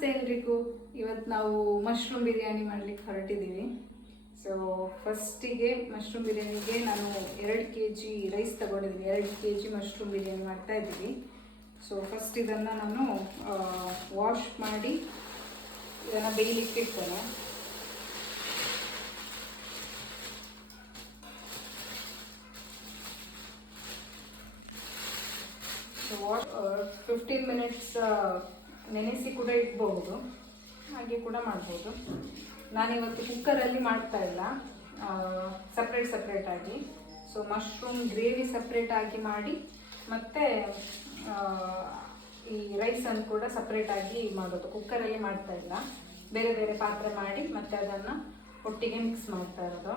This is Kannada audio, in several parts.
ನಮಸ್ತೆ ಎಲ್ರಿಗೂ. ಇವತ್ತು ನಾವು ಮಶ್ರೂಮ್ ಬಿರಿಯಾನಿ ಮಾಡಲಿಕ್ಕೆ ಹೊರಟಿದ್ದೀವಿ. ಸೊ ಫಸ್ಟಿಗೆ ಮಶ್ರೂಮ್ ಬಿರಿಯಾನಿಗೆ ನಾನು 2 kg ರೈಸ್ ತಗೊಂಡಿದ್ದೀನಿ. 2 kg ಮಶ್ರೂಮ್ ಬಿರಿಯಾನಿ ಮಾಡ್ತಾ ಇದ್ದೀವಿ. ಸೊ ಫಸ್ಟ್ ಇದನ್ನು ನಾನು ವಾಶ್ ಮಾಡಿ ಇದನ್ನು ಬೇಯಲಿಕ್ಕೆ ಇಡ್ತೇನೆ. ಸೊ 15 ಮಿನಿಟ್ಸ್ ನೆನೆಸಿ ಕೂಡ ಇಡ್ಬೋದು, ಹಾಗೆ ಕೂಡ ಮಾಡ್ಬೋದು. ನಾನಿವತ್ತು ಕುಕ್ಕರಲ್ಲಿ ಮಾಡ್ತಾ ಇಲ್ಲ, ಸಪ್ರೇಟಾಗಿ. ಸೊ ಮಶ್ರೂಮ್ ಗ್ರೇವಿ ಸಪ್ರೇಟಾಗಿ ಮಾಡಿ ಮತ್ತು ಈ ರೈಸನ್ನು ಕೂಡ ಸಪ್ರೇಟಾಗಿ ಮಾಡೋದು. ಕುಕ್ಕರಲ್ಲಿ ಮಾಡ್ತಾ ಇಲ್ಲ, ಬೇರೆ ಬೇರೆ ಪಾತ್ರೆ ಮಾಡಿ ಮತ್ತು ಅದನ್ನು ಒಟ್ಟಿಗೆ ಮಿಕ್ಸ್ ಮಾಡ್ತಾ ಇರೋದು.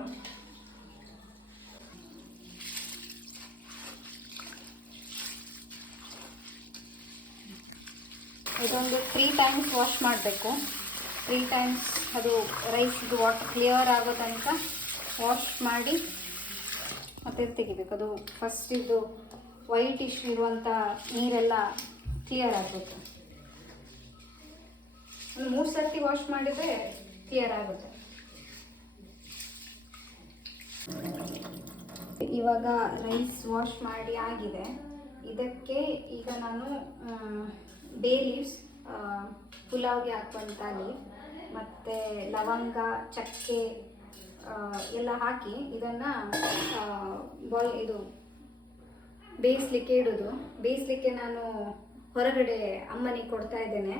ಇದೊಂದು 3 ಟೈಮ್ಸ್ ವಾಶ್ ಮಾಡಬೇಕು. 3 ಟೈಮ್ಸ್ ಅದು ರೈಸ್ದು ವಾಟರ್ ಕ್ಲಿಯರ್ ಆಗೋ ತನಕ ವಾಶ್ ಮಾಡಿ ಮತ್ತೆ ತೆಗಿಬೇಕು. ಅದು ಫಸ್ಟ್ ಇದು ವೈಟಿಶ್ ಇರುವಂಥ ನೀರೆಲ್ಲ ಕ್ಲಿಯರ್ ಆಗಬೇಕು. ಒಂದು 3 ಸರ್ತಿ ವಾಶ್ ಮಾಡಿದರೆ ಕ್ಲಿಯರ್ ಆಗುತ್ತೆ. ಇವಾಗ ರೈಸ್ ವಾಶ್ ಮಾಡಿ ಆಗಿದೆ. ಇದಕ್ಕೆ ಈಗ ನಾನು ಬೇ ಲೀವ್ಸ್, ಪುಲಾವ್ಗೆ ಹಾಕುವಂಥ ಲೀವ್ ಮತ್ತು ಲವಂಗ, ಚಕ್ಕೆ ಎಲ್ಲ ಹಾಕಿ ಇದನ್ನು ಬೇಯಿಸ್ಲಿಕ್ಕೆ ಇಡೋದು. ಬೇಯಿಸ್ಲಿಕ್ಕೆ ನಾನು ಹೊರಗಡೆ ಅಮ್ಮನಿಗೆ ಕೊಡ್ತಾ ಇದ್ದೇನೆ,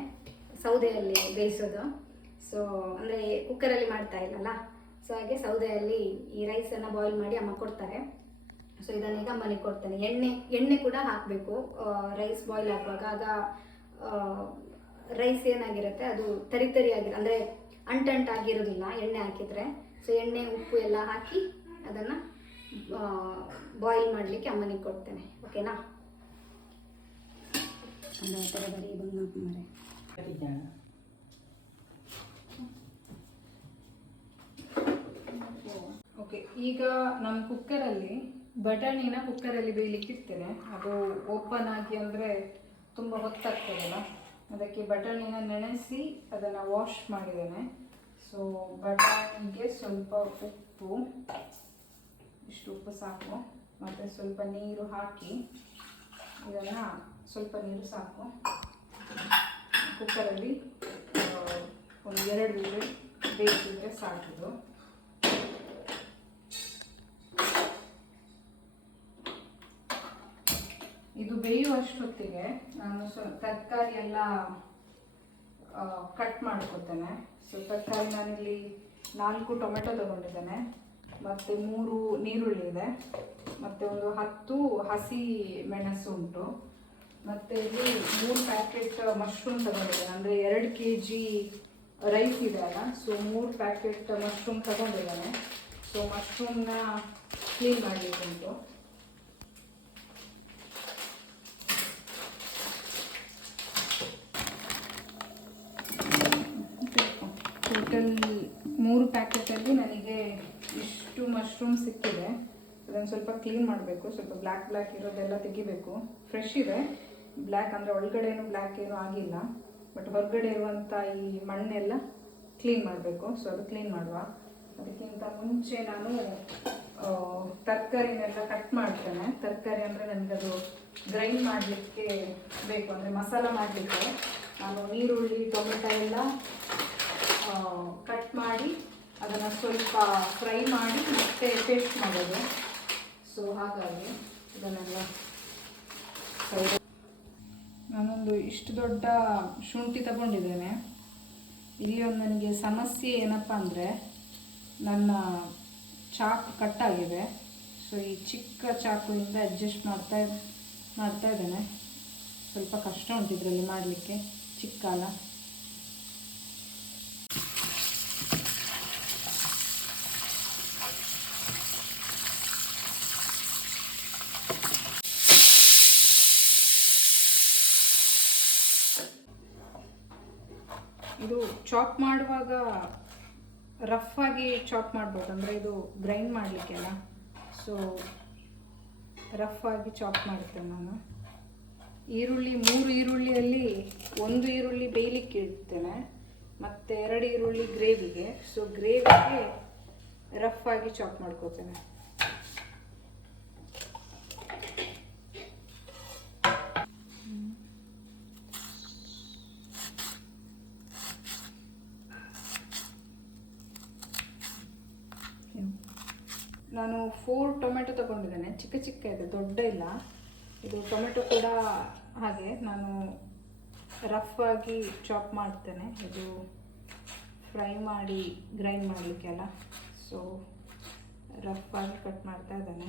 ಸೌದೆಯಲ್ಲಿ ಬೇಯಿಸೋದು. ಸೊ ಅಂದರೆ ಕುಕ್ಕರಲ್ಲಿ ಮಾಡ್ತಾ ಇಲ್ಲಲ್ಲ, ಸೊ ಹಾಗೆ ಸೌದೆಯಲ್ಲಿ ಈ ರೈಸನ್ನು ಬಾಯ್ಲ್ ಮಾಡಿ ಅಮ್ಮ ಕೊಡ್ತಾರೆ. ಸೊ ಇದನ್ನೀಗ ಅಮ್ಮನಿಗೆ ಕೊಡ್ತೇನೆ. ಎಣ್ಣೆ ಕೂಡ ಹಾಕಬೇಕು ರೈಸ್ ಬಾಯ್ಲ್ ಆಗುವಾಗ. ಆಗ ರೈಸ್ ಏನಾಗಿರುತ್ತೆ ಅದು ತರಿಯಾಗಿರೋ ಅಂದರೆ ಅಂಟಂಟಾಗಿರೋದಿಲ್ಲ ಎಣ್ಣೆ ಹಾಕಿದರೆ. ಸೊ ಎಣ್ಣೆ, ಉಪ್ಪು ಎಲ್ಲ ಹಾಕಿ ಅದನ್ನು ಬಾಯ್ಲ್ ಮಾಡಲಿಕ್ಕೆ ಅಮ್ಮನಿಗೆ ಕೊಡ್ತೇನೆ. ಓಕೆನಾ? ಓಕೆ, ಈಗ ನಾನು ಕುಕ್ಕರಲ್ಲಿ ಬಟಾಣಿನ ಬೇಯಲಿಕ್ಕೆ ಇಡ್ತೇನೆ. ಅದು ಓಪನ್ ಆಗಿ ಅಂದರೆ ತುಂಬ ಹೊತ್ತಾಗ್ತದಲ್ಲ, ಅದಕ್ಕೆ ಬಟಾಣಿನ ನೆನೆಸಿ ಅದನ್ನು ವಾಶ್ ಮಾಡಿದ್ದೇನೆ. ಸೊ ಬಟಾಣಿಗೆ ಸ್ವಲ್ಪ ಉಪ್ಪು, ಇಷ್ಟು ಉಪ್ಪು ಸಾಕು, ಮತ್ತು ಸ್ವಲ್ಪ ನೀರು ಹಾಕಿ ಇದನ್ನು ಸ್ವಲ್ಪ ನೀರು ಸಾಕು. ಕುಕ್ಕರಲ್ಲಿ ಒಂದು 2 ವಿಸಿಲ್ ಬೇಯಿಸಿದರೆ ಸಾಕಿದು. ಇದು ಬೇಯುವಷ್ಟೊತ್ತಿಗೆ ನಾನು ತರಕಾರಿ ಎಲ್ಲ ಕಟ್ ಮಾಡ್ಕೊತೇನೆ. ಸೊ ತರಕಾರಿ ನಾನಿಲ್ಲಿ 4 ಟೊಮೆಟೊ ತಗೊಂಡಿದ್ದೇನೆ, ಮತ್ತು 3 ನೀರುಳ್ಳಿ ಇದೆ, ಮತ್ತು ಒಂದು 10 ಹಸಿ ಮೆಣಸು ಉಂಟು, ಮತ್ತು ಇಲ್ಲಿ 3 ಪ್ಯಾಕೆಟ್ ಮಶ್ರೂಮ್ ತಗೊಂಡಿದ್ದೇನೆ. ಅಂದರೆ 2 kg ರೈಸ್ ಇದೆ ಅಲ್ಲ, ಸೊ 3 ಪ್ಯಾಕೆಟ್ ಮಶ್ರೂಮ್ ತಗೊಂಡಿದ್ದೇನೆ. ಸೊ ಮಶ್ರೂಮ್ನ ಕ್ಲೀನ್ ಮಾಡಲಿಕ್ಕೆ ಉಂಟು. ಟೋಟಲ್ 3 ಪ್ಯಾಕೆಟಲ್ಲಿ ನನಗೆ ಇಷ್ಟು ಮಶ್ರೂಮ್ ಸಿಕ್ಕಿದೆ. ಅದನ್ನು ಸ್ವಲ್ಪ ಕ್ಲೀನ್ ಮಾಡಬೇಕು. ಸ್ವಲ್ಪ ಬ್ಲ್ಯಾಕ್ ಇರೋದೆಲ್ಲ ತೆಗಿಬೇಕು. ಫ್ರೆಶ್ ಇದೆ, ಬ್ಲ್ಯಾಕ್ ಅಂದರೆ ಒಳಗಡೆ ಏನು ಬ್ಲ್ಯಾಕ್ ಏನೂ ಆಗಿಲ್ಲ, ಬಟ್ ಹೊರಗಡೆ ಇರುವಂಥ ಈ ಮಣ್ಣೆಲ್ಲ ಕ್ಲೀನ್ ಮಾಡಬೇಕು. ಸೊ ಅದು ಕ್ಲೀನ್ ಮಾಡುವ. ಅದಕ್ಕಿಂತ ಮುಂಚೆ ನಾನು ತರಕಾರಿನೆಲ್ಲ ಕಟ್ ಮಾಡ್ತೇನೆ. ತರಕಾರಿ ಅಂದರೆ ನನಗದು ಗ್ರೈಂಡ್ ಮಾಡಲಿಕ್ಕೆ ಬೇಕು, ಅಂದರೆ ಮಸಾಲ ಮಾಡಲಿಕ್ಕೆ. ನಾನು ಈರುಳ್ಳಿ, ಟೊಮೆಟೊ ಎಲ್ಲ ಕಟ್ ಮಾಡಿ ಅದನ್ನು ಸ್ವಲ್ಪ ಫ್ರೈ ಮಾಡಿ ಮತ್ತೆ ಪೇಸ್ಟ್ ಮಾಡೋದು. ಸೊ ಹಾಗಾಗಿ ಇದನ್ನೆಲ್ಲ ನಾನೊಂದು ಇಷ್ಟು ದೊಡ್ಡ ಶುಂಠಿ ತಗೊಂಡಿದ್ದೇನೆ. ಇಲ್ಲಿ ಒಂದು ನನಗೆ ಸಮಸ್ಯೆ ಏನಪ್ಪ ಅಂದರೆ ನನ್ನ ಚಾಕು ಕಟ್ಟಾಗಿದೆ. ಸೊ ಈ ಚಿಕ್ಕ ಚಾಕುವಿಂದ ಅಡ್ಜಸ್ಟ್ ಮಾಡ್ತಾ ಇದ್ದೇನೆ. ಸ್ವಲ್ಪ ಕಷ್ಟ ಉಂಟು ಇದರಲ್ಲಿ ಮಾಡಲಿಕ್ಕೆ, ಚಿಕ್ಕ ಅಲ್ಲ. ಇದು ಚಾಪ್ ಮಾಡುವಾಗ ರಫ್ ಆಗಿ ಚಾಪ್ ಮಾಡ್ಬೋದು, ಅಂದರೆ ಇದು ಗ್ರೈಂಡ್ ಮಾಡಲಿಕ್ಕೆಲ್ಲ. ಸೊ ರಫ್ ಆಗಿ ಚಾಪ್ ಮಾಡ್ತೇನೆ ನಾನು. ಈರುಳ್ಳಿ 3 ಈರುಳ್ಳಿಯಲ್ಲಿ 1 ಈರುಳ್ಳಿ ಬೇಯಲಿಕ್ಕೆ ಇಡ್ತೇನೆ, ಮತ್ತು 2 ಈರುಳ್ಳಿ ಗ್ರೇವಿಗೆ. ಸೊ ಗ್ರೇವಿಗೆ ರಫ್ ಆಗಿ ಚಾಪ್ ಮಾಡ್ಕೋತೇನೆ. ನಾನು 4 ಟೊಮೆಟೊ ತಗೊಂಡಿದ್ದೇನೆ, ಚಿಕ್ಕ ಚಿಕ್ಕ ಇದೆ, ದೊಡ್ಡ ಇಲ್ಲ. ಇದು ಟೊಮೆಟೊ ಕೂಡ ಹಾಗೆ ನಾನು ರಫ್ ಆಗಿ ಚಾಪ್ ಮಾಡ್ತೇನೆ, ಇದು ಫ್ರೈ ಮಾಡಿ ಗ್ರೈಂಡ್ ಮಾಡಲಿಕ್ಕೆಲ್ಲ. ಸೊ ರಫ್ ಆಗಿ ಕಟ್ ಮಾಡ್ತಾ ಇದ್ದೇನೆ.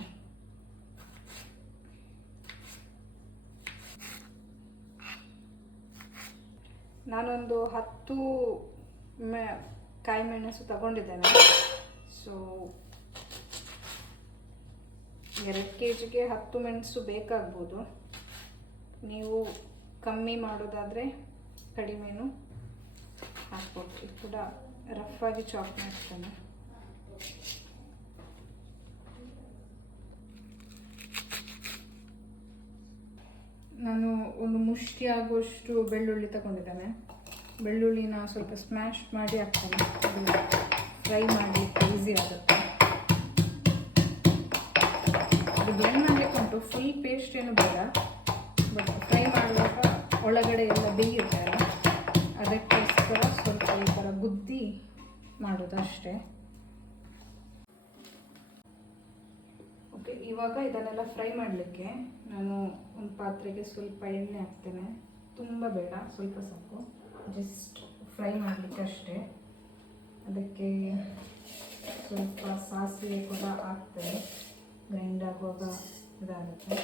ನಾನೊಂದು 10 ಕಾಯಿ ಮೆಣಸು ತಗೊಂಡಿದ್ದೇನೆ. ಸೊ 2 kgಗೆ 10 ಮೆಣಸು ಬೇಕಾಗ್ಬೋದು. ನೀವು ಕಮ್ಮಿ ಮಾಡೋದಾದರೆ ಕಡಿಮೆನೂ ಹಾಕ್ಬೋದು. ಇದು ಕೂಡ ರಫ್ ಆಗಿ ಚಾಪ್ ಮಾಡ್ತೇನೆ. ನಾನು ಒಂದು ಮುಷ್ಟಿ ಆಗುವಷ್ಟು ಬೆಳ್ಳುಳ್ಳಿ ತಗೊಂಡಿದ್ದೇನೆ. ಬೆಳ್ಳುಳ್ಳಿನ ಸ್ವಲ್ಪ ಸ್ಮ್ಯಾಶ್ ಮಾಡಿ ಹಾಕ್ತೇನೆ, ಅದು ಫ್ರೈ ಮಾಡಲಿಕ್ಕೆ ಈಸಿ ಆಗುತ್ತೆ. ಅದು ಬ್ಲೆಂಡ್ ಮಾಡಲಿಕ್ಕೆ ಉಂಟು, ಫುಲ್ ಪೇಸ್ಟ್ ಏನು ಬೇಡ, ಬಟ್ ಫ್ರೈ ಮಾಡುವಾಗ ಒಳಗಡೆ ಎಲ್ಲ ಬೇಯುತ್ತೆ ಅಲ್ಲ, ಅದಕ್ಕೋಸ್ಕರ ಸ್ವಲ್ಪ ಈ ಥರ ಗುದ್ದಿ ಮಾಡೋದು ಅಷ್ಟೇ. ಓಕೆ, ಇವಾಗ ಇದನ್ನೆಲ್ಲ ಫ್ರೈ ಮಾಡಲಿಕ್ಕೆ ನಾನು ಒಂದು ಪಾತ್ರೆಗೆ ಸ್ವಲ್ಪ ಎಣ್ಣೆ ಹಾಕ್ತೇನೆ. ತುಂಬ ಬೇಡ, ಸ್ವಲ್ಪ ಸಾಕು, ಜಸ್ಟ್ ಫ್ರೈ ಮಾಡಲಿಕ್ಕೆ ಅಷ್ಟೇ. ಅದಕ್ಕೆ ಸ್ವಲ್ಪ ಸಾಸಿವೆ ಕೂಡ ಹಾಕ್ತೇನೆ, ಗ್ರೈಂಡ್ ಆಗುವಾಗ ಇದಾಗುತ್ತೆ.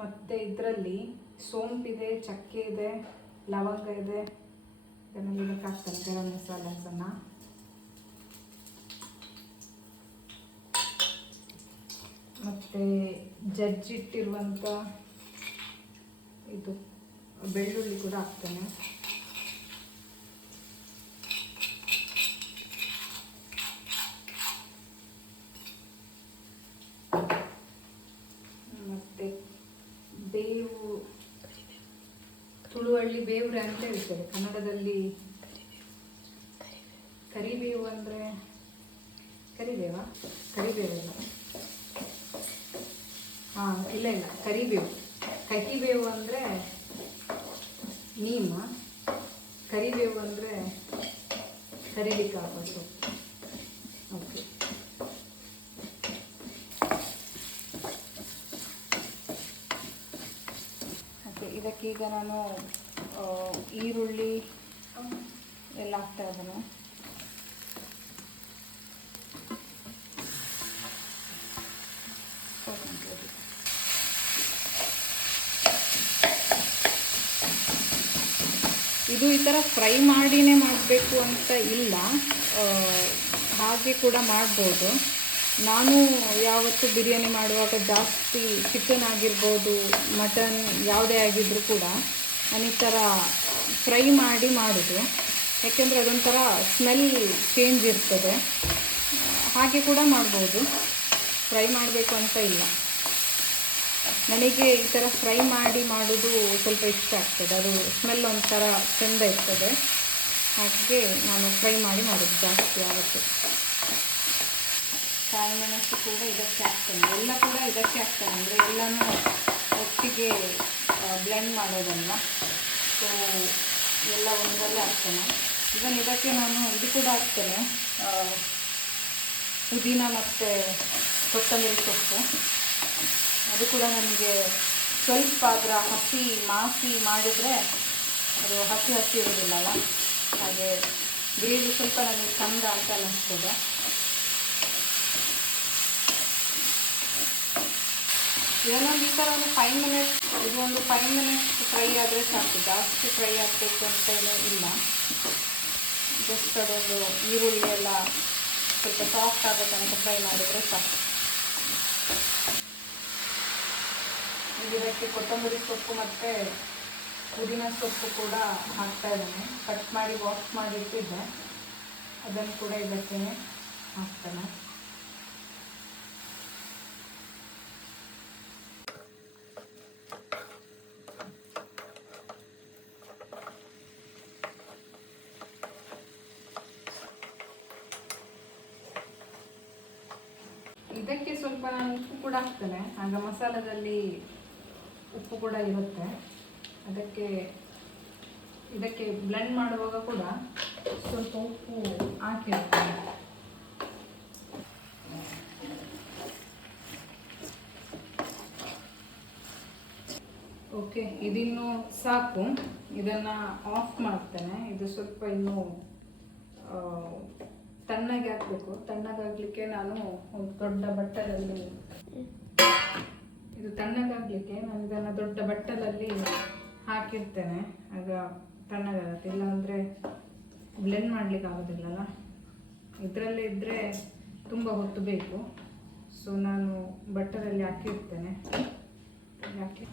ಮತ್ತು ಇದರಲ್ಲಿ ಸೋಂಪಿದೆ, ಚಕ್ಕೆ ಇದೆ, ಲವಂಗ ಇದೆ, ಇದನ್ನೆಲ್ಲ ಇದಕ್ಕೆ ಹಾಕ್ತೇನೆ, ಗರಂ ಮಸಾಲಸನ್ನು. ಮತ್ತು ಜಜ್ಜಿಟ್ಟಿರುವಂಥ ಇದು ಬೆಳ್ಳುಳ್ಳಿ ಕೂಡ ಹಾಕ್ತೇನೆ. ಮತ್ತು ಬೇವು, ತುಳುವಳ್ಳಿ ಬೇವ್ರೆ ಅಂತ ಹೇಳ್ತಾರೆ, ಕನ್ನಡದಲ್ಲಿ ಕರಿಬೇವು ಅಂದರೆ ಕರಿಬೇವಾ? ಕರಿಬೇವಲ್ಲ, ಹಾಂ, ಇಲ್ಲ ಕರಿಬೇವು. ಕಹಿಬೇವು ಅಂದರೆ ನೀಮ, ಕರಿಬೇವು ಅಂದರೆ ಕರಿಲಿಕ್ಕೆ ಹಾಕೋ ಸೊಪ್ಪು. ಓಕೆ, ಓಕೆ, ಇದಕ್ಕೀಗ ನಾನು ಈರುಳ್ಳಿ ಎಲ್ಲ ಹಾಕ್ತಾ ಇದ್ದೇನೆ. ಇದು ಈ ಥರ ಫ್ರೈ ಮಾಡಿನೇ ಮಾಡಬೇಕು ಅಂತ ಇಲ್ಲ, ಹಾಗೆ ಕೂಡ ಮಾಡ್ಬೋದು. ನಾನು ಯಾವತ್ತು ಬಿರಿಯಾನಿ ಮಾಡುವಾಗ ಜಾಸ್ತಿ ಚಿಕನ್ ಆಗಿರ್ಬೋದು, ಮಟನ್ ಯಾವುದೇ ಆಗಿದ್ದರೂ ಕೂಡ ನಾನು ಈ ಥರ ಫ್ರೈ ಮಾಡಿ ಮಾಡೋದು. ಯಾಕೆಂದರೆ ಅದೊಂಥರ ಸ್ಮೆಲ್ ಚೇಂಜ್ ಇರ್ತದೆ. ಹಾಗೆ ಕೂಡ ಮಾಡ್ಬೋದು, ಫ್ರೈ ಮಾಡಬೇಕು ಅಂತ ಇಲ್ಲ. ನನಗೆ ಈ ಥರ ಫ್ರೈ ಮಾಡಿ ಮಾಡೋದು ಸ್ವಲ್ಪ ಇಷ್ಟ ಆಗ್ತದೆ, ಅದು ಸ್ಮೆಲ್ ಒಂಥರ ಚೆಂದ ಇರ್ತದೆ. ಹಾಗೆ ನಾನು ಫ್ರೈ ಮಾಡಿ ಮಾಡೋದು ಜಾಸ್ತಿ ಆಗುತ್ತೆ. ಕಾಯಿ ಮೆಣಸು ಕೂಡ ಇದಕ್ಕೆ ಹಾಕ್ತೇನೆ, ಎಲ್ಲ ಕೂಡ ಇದಕ್ಕೆ ಹಾಕ್ತೇನೆ, ಅಂದರೆ ಎಲ್ಲನೂ ಒಟ್ಟಿಗೆ ಬ್ಲೆಂಡ್ ಮಾಡೋದಲ್ಲ. ಸೊ ಎಲ್ಲ ಒಂದರಲ್ಲೇ ಹಾಕ್ತೇನೆ. ಇವನ್ ಇದಕ್ಕೆ ನಾನು ಇದು ಕೂಡ ಹಾಕ್ತೇನೆ, ಪುದೀನ ಮತ್ತು ಕೊತ್ತಂಬರಿ ಸೊಪ್ಪು. ಅದು ಕೂಡ ನನಗೆ ಸ್ವಲ್ಪ ಅದರ ಹಸಿ ಮಾಸಿ ಮಾಡಿದರೆ ಅದು ಹಸಿ ಹಸಿ ಇರೋದಿಲ್ಲಲ್ಲ, ಹಾಗೆ ಗ್ರೇವಿ ಸ್ವಲ್ಪ ನನಗೆ ಚಂದ ಅಂತ ಅನ್ನಿಸ್ತದೆ. ಇದನ್ನೊಂದು ಈ ಥರ ಒಂದು 5 ಮಿನಿಟ್ಸ್, ಇದು ಒಂದು 5 ಮಿನಿಟ್ಸ್ ಫ್ರೈ ಆದರೆ ಸಾಕು, ಜಾಸ್ತಿ ಫ್ರೈ ಆಗಬೇಕು ಅಂತ ಏನೂ ಇಲ್ಲ. ಜಸ್ಟ್ ಅದೊಂದು ಈರುಳ್ಳಿ ಎಲ್ಲ ಸ್ವಲ್ಪ ಸಾಫ್ಟ್ ಆಗೋ ತನಕ ಫ್ರೈ ಮಾಡಿದರೆ ಸಾಕು. ಇದಕ್ಕೆ ಕೊತ್ತಂಬರಿ ಸೊಪ್ಪು ಮತ್ತು ಪುದೀನ ಸೊಪ್ಪು ಕೂಡ ಹಾಕ್ತಾ ಇದ್ದೇನೆ. ಕಟ್ ಮಾಡಿ ವಾಶ್ ಮಾಡಿ ಇಟ್ಟಿದ್ದೆ, ಅದನ್ನು ಕೂಡ ಇದಕ್ಕೆ ಹಾಕ್ತೇನೆ. ಇದಕ್ಕೆ ಸ್ವಲ್ಪ ನಾನು ಉಪ್ಪು ಕೂಡ ಹಾಕ್ತೇನೆ, ಆಗ ಮಸಾಲದಲ್ಲಿ ಉಪ್ಪು ಕೂಡ ಇರುತ್ತೆ. ಇದಕ್ಕೆ ಬ್ಲೆಂಡ್ ಮಾಡುವಾಗ ಕೂಡ ಸ್ವಲ್ಪ ಉಪ್ಪು ಹಾಕಿರ್ತೇನೆ. ಓಕೆ, ಇದಿನ್ನು ಸಾಕು. ಇದನ್ನು ಆಫ್ ಮಾಡ್ತೇನೆ. ಇದು ಸ್ವಲ್ಪ ಇನ್ನೂ ತಣ್ಣಗೆ ಹಾಕಬೇಕು. ತಣ್ಣಗಾಗಲಿಕ್ಕೆ ನಾನು ಒಂದು ದೊಡ್ಡ ಬಟ್ಟಲಲ್ಲಿ ಇದನ್ನು ದೊಡ್ಡ ಬಟ್ಟಲಲ್ಲಿ ಹಾಕಿರ್ತೇನೆ. ಆಗ ತಣ್ಣಗಾಗುತ್ತೆ. ಇಲ್ಲಾಂದರೆ ಬ್ಲೆಂಡ್ ಮಾಡಲಿಕ್ಕೆ ಆಗೋದಿಲ್ಲಲ್ಲ. ಇದರಲ್ಲೇ ಇದ್ದರೆ ತುಂಬ ಹೊತ್ತು ಬೇಕು. ಸೊ ನಾನು ಬಟ್ಟಲಲ್ಲಿ ಹಾಕಿರ್ತೇನೆ. ಹಾಕಿ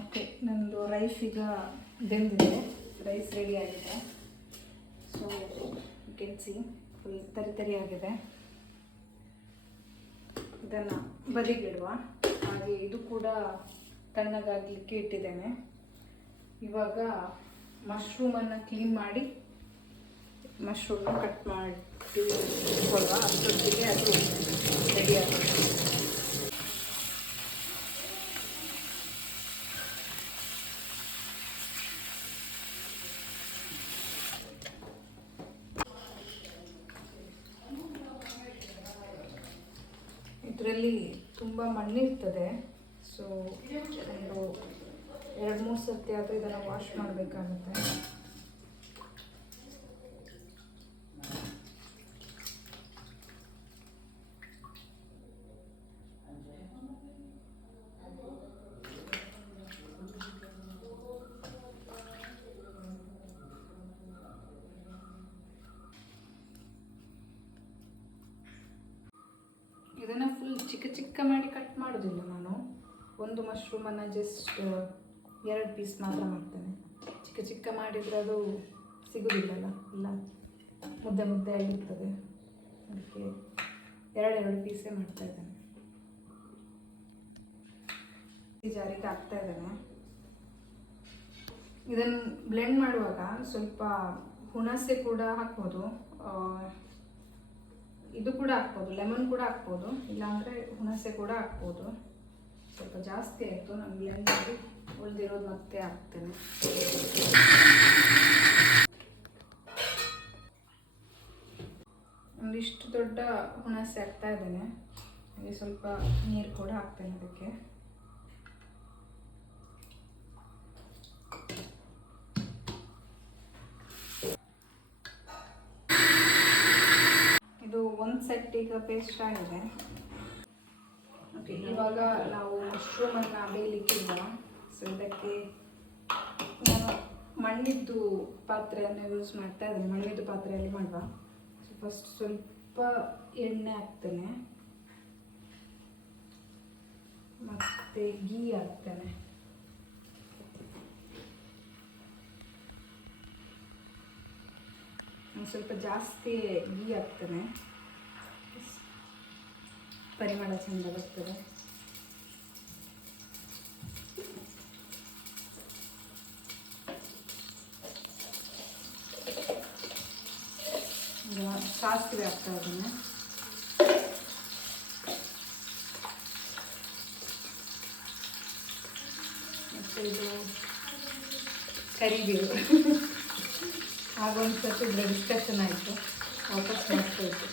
ಓಕೆ, ನಂದು ರೈಸ್ ಈಗ ಬೆಂದಿದೆ. ರೈಸ್ ರೆಡಿ ಆಗಿದೆ. ಸೊ ಕೆಲ್ಸಿ ಫುಲ್ ತರಿ ಆಗಿದೆ. ಇದನ್ನು ಬದಿಗಿಡುವ. ಹಾಗೆ ಇದು ಕೂಡ ತಣ್ಣಗಾಗಲಿಕ್ಕೆ ಇಟ್ಟಿದ್ದೇನೆ. ಇವಾಗ ಮಶ್ರೂಮನ್ನು ಕ್ಲೀನ್ ಮಾಡಿ ಮಶ್ರೂಮ್ನ ಕಟ್ ಮಾಡಿ ಇಟ್ಕೊಳ್ಳುವ. ಅಷ್ಟೊತ್ತಿಗೆ ಅದು ರೆಡಿ ಆಗುತ್ತೆ. ಇದರಲ್ಲಿ ತುಂಬ ಮಣ್ಣಿರ್ತದೆ. ಸೊ ಒಂದು 2-3 ಸರ್ತಿ ಆದರೂ ಇದನ್ನು ವಾಶ್ ಮಾಡಬೇಕಾಗುತ್ತೆ. ಇದನ್ನು ಫುಲ್ ಚಿಕ್ಕ ಮಾಡಿ ಕಟ್ ಮಾಡೋದಿಲ್ಲ ನಾನು. ಒಂದು ಮಶ್ರೂಮನ್ನು ಜಸ್ಟ್ 2 ಪೀಸ್ ಮಾತ್ರ ಮಾಡ್ತೇನೆ. ಚಿಕ್ಕ ಮಾಡಿದರೆ ಅದು ಸಿಗೋದಿಲ್ಲಲ್ಲ, ಇಲ್ಲ ಮುದ್ದೆ ಆಗಿರ್ತದೆ. ಅದಕ್ಕೆ 2 ಪೀಸೇ ಮಾಡ್ತಾ ಇದ್ದೇನೆ. ಜಾರಿಗೆ ಹಾಕ್ತಾ ಇದ್ದೇನೆ. ಇದನ್ನು ಬ್ಲೆಂಡ್ ಮಾಡುವಾಗ ಸ್ವಲ್ಪ ಹುಣಸೆ ಕೂಡ ಹಾಕ್ಬೋದು. ಇದು ಕೂಡ ಹಾಕ್ಬೋದು, ಲೆಮನ್ ಕೂಡ ಹಾಕ್ಬೋದು, ಇಲ್ಲಾಂದರೆ ಹುಣಸೆ ಕೂಡ ಹಾಕ್ಬೋದು. ಸ್ವಲ್ಪ ಜಾಸ್ತಿ ಆಯಿತು, ನಾನು ಬ್ಲೆಂಡ್ ಮಾಡಿ ಉಳಿದಿರೋದು ಮತ್ತೆ ಹಾಕ್ತೇನೆ. ಒಂದಿಷ್ಟು ದೊಡ್ಡ ಹುಣಸೆ ಹಾಕ್ತಾ ಇದ್ದೇನೆ. ಹಾಗೆ ಸ್ವಲ್ಪ ನೀರು ಕೂಡ ಹಾಕ್ತೇನೆ ಅದಕ್ಕೆ. ಒಂದು ಸೆಟ್ ಈಗ ಪೇಸ್ಟ್ ಆಗಿದೆ. ಓಕೆ, ಇವಾಗ ನಾವು ಮಶ್ರೂಮನ್ನು ಬೇಯಲಿಕ್ಕಿಲ್ಲ. ಸೊ ಇದಕ್ಕೆ ನಾನು ಮಣ್ಣಿದ್ದು ಪಾತ್ರೆಯನ್ನು ಯೂಸ್ ಮಾಡ್ತಾ ಇದ್ದೇನೆ. ಮಣ್ಣಿದ್ದು ಪಾತ್ರೆಯಲ್ಲಿ ಮಾಡುವ. ಸೊ ಫಸ್ಟ್ ಸ್ವಲ್ಪ ಎಣ್ಣೆ ಹಾಕ್ತೇನೆ, ಮತ್ತು ಗೀ ಹಾಕ್ತೇನೆ. ಸ್ವಲ್ಪ ಜಾಸ್ತಿ ಗೀ ಹಾಕ್ತೇನೆ, ಪರಿಮಳ ಚೆಂದ ಬರ್ತದೆ. ಸಾಸಿವೆ ಹಾಕ್ತಾ ಇದ್ದೇನೆ. ಮತ್ತು ಇದು ಕರಿಬೇವು. ಆಗೊಂದು ಸರ್ತಿ ಇದ್ರೆ ಡಿಸ್ಕಷನ್ ಆಯಿತು, ವಾಪಸ್ ಮಾಡ್ತಾಯಿತ್ತು.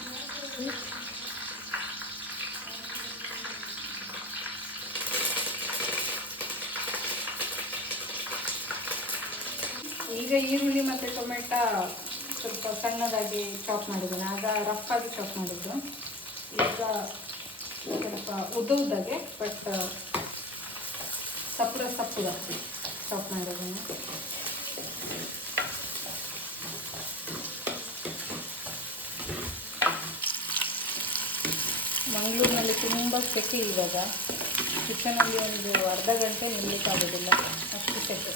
ಈಗ ಈರುಳ್ಳಿ ಮತ್ತು ಟೊಮೆಟೊ ಸ್ವಲ್ಪ ಸಣ್ಣದಾಗಿ ಚಾಪ್ ಮಾಡಿದ್ದೇನೆ. ಆಗ ರಫಾಗಿ ಚಾಪ್ ಮಾಡಿದ್ದು. ಈಗ ಸ್ವಲ್ಪ ಉದ್ದಾಗೆ ಬಟ್ ಸಪ್ಪುದಾಗಿ ಚಾಪ್ ಮಾಡಿದ್ದೇನೆ. ಮಂಗಳೂರಿನಲ್ಲಿ ತುಂಬ ಸೆಕೆ. ಇವಾಗ ಕಿಚನಲ್ಲಿ ಒಂದು ಅರ್ಧ ಗಂಟೆ ನಿಲ್ಲಕ್ಕಾಗೋದಿಲ್ಲ, ಅಷ್ಟು ಸೆಕೆ.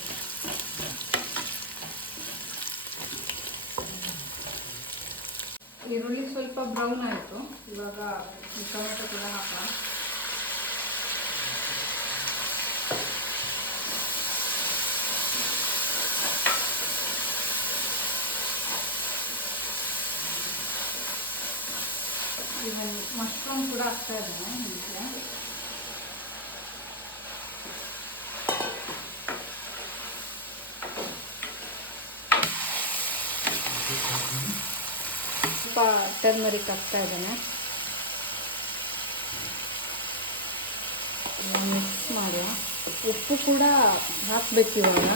ಈರುಳ್ಳಿ ಸ್ವಲ್ಪ ಬ್ರೌನ್ ಆಯಿತು. ಇವಾಗ ಟೊಮೆಟೊ ಕೂಡ ಹಾಕೋಣ. ಇವನ್ ಮಶ್ರೂಮ್ ಕೂಡ ಹಾಕ್ತಾ ಇದ್ದೇನೆ ಇದಕ್ಕೆ. ಸ್ವಲ್ಪ ಟರ್ಮರಿಕ್ ಹಾಕ್ತಾ ಇದ್ದೇನೆ. ಮಿಕ್ಸ್ ಮಾಡುವ. ಉಪ್ಪು ಕೂಡ ಹಾಕಬೇಕು ಇವಾಗ,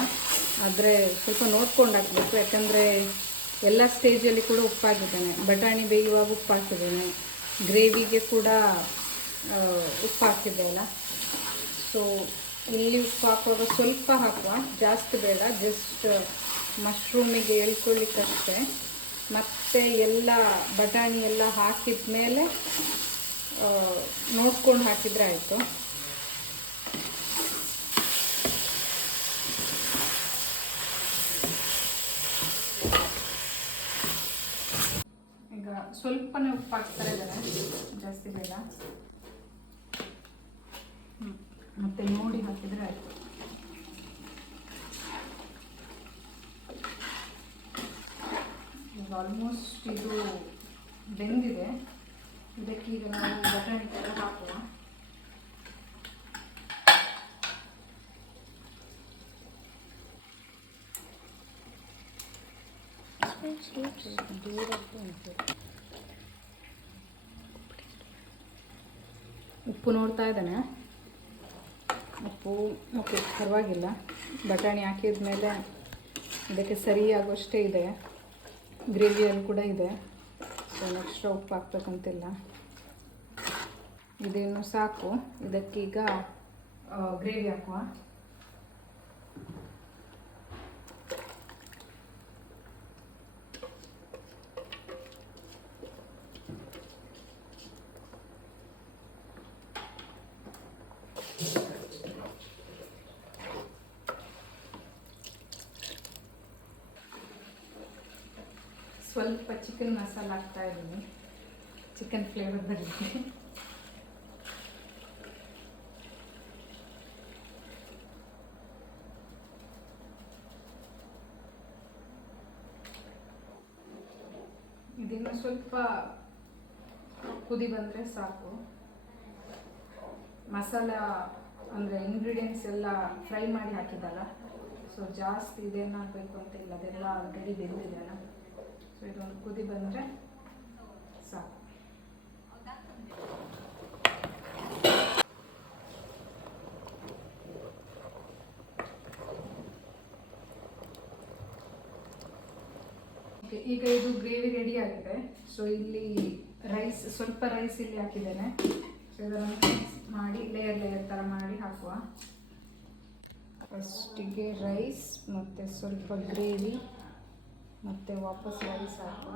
ಆದರೆ ಸ್ವಲ್ಪ ನೋಡ್ಕೊಂಡು ಹಾಕಬೇಕು, ಯಾಕಂದರೆ ಎಲ್ಲ ಸ್ಟೇಜಲ್ಲಿ ಕೂಡ ಉಪ್ಪು ಹಾಕಿದ್ದೇನೆ. ಬಟಾಣಿ ಬೇಯುವಾಗ ಉಪ್ಪು ಹಾಕಿದ್ದೇನೆ, ಗ್ರೇವಿಗೆ ಕೂಡ ಉಪ್ಪು ಹಾಕಿದ್ದೆಲ್ಲ. ಸೊ ಇಲ್ಲಿ ಉಪ್ಪು ಹಾಕುವಾಗ ಸ್ವಲ್ಪ ಹಾಕುವ, ಜಾಸ್ತಿ ಬೇಡ, ಜಸ್ಟ್ ಮಶ್ರೂಮಿಗೆ ಎಳ್ಕೊಳ್ಳಿಕ್ಕಷ್ಟೇ. ಮತ್ತು ಎಲ್ಲ ಬಟಾಣಿ ಎಲ್ಲ ಹಾಕಿದ ಮೇಲೆ ನೋಡ್ಕೊಂಡು ಹಾಕಿದರೆ ಆಯಿತು. ಈಗ ಸ್ವಲ್ಪನೇ ಉಪ್ಪು ಹಾಕ್ತಾರೆ ಇದ್ದಾರೆ, ಜಾಸ್ತಿ ಬೇಡ. ಮತ್ತೆ ನೋಡಿ ಹಾಕಿದರೆ ಆಯಿತು. ಈಗ ಆಲ್ಮೋಸ್ಟ್ ಇದು ಬೆಂದಿದೆ. ಇದಕ್ಕೆ ಈಗ ನಾವು ಬಟಾಣಿ ಎಲ್ಲ ಹಾಕುವ. ಉಪ್ಪು ನೋಡ್ತಾ ಇದ್ದಾನೆ. ಉಪ್ಪು ಓಕೆ, ಪರವಾಗಿಲ್ಲ. ಬಟಾಣಿ ಹಾಕಿದ ಮೇಲೆ ಇದಕ್ಕೆ ಸರಿಯಾಗುವಷ್ಟೇ ಇದೆ, ಗ್ರೇವಿಯಲ್ಲಿ ಕೂಡ ಇದೆ. ಸೊ ಎಕ್ಸ್ಟ್ರಾ ಉಪ್ಪು ಹಾಕ್ಬೇಕಂತಿಲ್ಲ, ಇದೇನು ಸಾಕು. ಇದಕ್ಕೀಗ ಗ್ರೇವಿ ಹಾಕುವ. ಸ್ವಲ್ಪ ಚಿಕನ್ ಮಸಾಲ ಹಾಕ್ತಾ ಇದ್ದೀನಿ, ಚಿಕನ್ ಫ್ಲೇವರ್ ಬರಲಿಕ್ಕೆ. ಇದನ್ನು ಸ್ವಲ್ಪ ಕುದಿ ಬಂದರೆ ಸಾಕು. ಮಸಾಲ ಅಂದರೆ ಇಂಗ್ರೀಡಿಯೆಂಟ್ಸ್ ಎಲ್ಲ ಫ್ರೈ ಮಾಡಿ ಹಾಕಿದ್ದಲ್ಲ, ಸೊ ಜಾಸ್ತಿ ಇದೇನು ಹಾಕಬೇಕು ಅಂತಿಲ್ಲ, ಅದೆಲ್ಲ ಆಲ್ರೆಡಿ ಬೆಂದಿದೆಯಲ್ಲ. ಸೊ ಇದೊಂದು ಕುದಿ ಬಂದರೆ ಸಾಕು. ಓಕೆ, ಈಗ ಇದು ಗ್ರೇವಿ ರೆಡಿ ಆಗಿದೆ. ಸೊ ಇಲ್ಲಿ ರೈಸ್, ಸ್ವಲ್ಪ ರೈಸ್ ಇಲ್ಲಿ ಹಾಕಿದ್ದೇನೆ. ಸೊ ಇದನ್ನು ಮಿಕ್ಸ್ ಮಾಡಿ ಲೇಯರ್ ಲೇಯರ್ ಥರ ಮಾಡಿ ಹಾಕುವ. ಫಸ್ಟಿಗೆ ರೈಸ್ ಮತ್ತು ಸ್ವಲ್ಪ ಗ್ರೇವಿ ಮತ್ತು ವಾಪಸ್ ರೈಸ್ ಹಾಕುವ.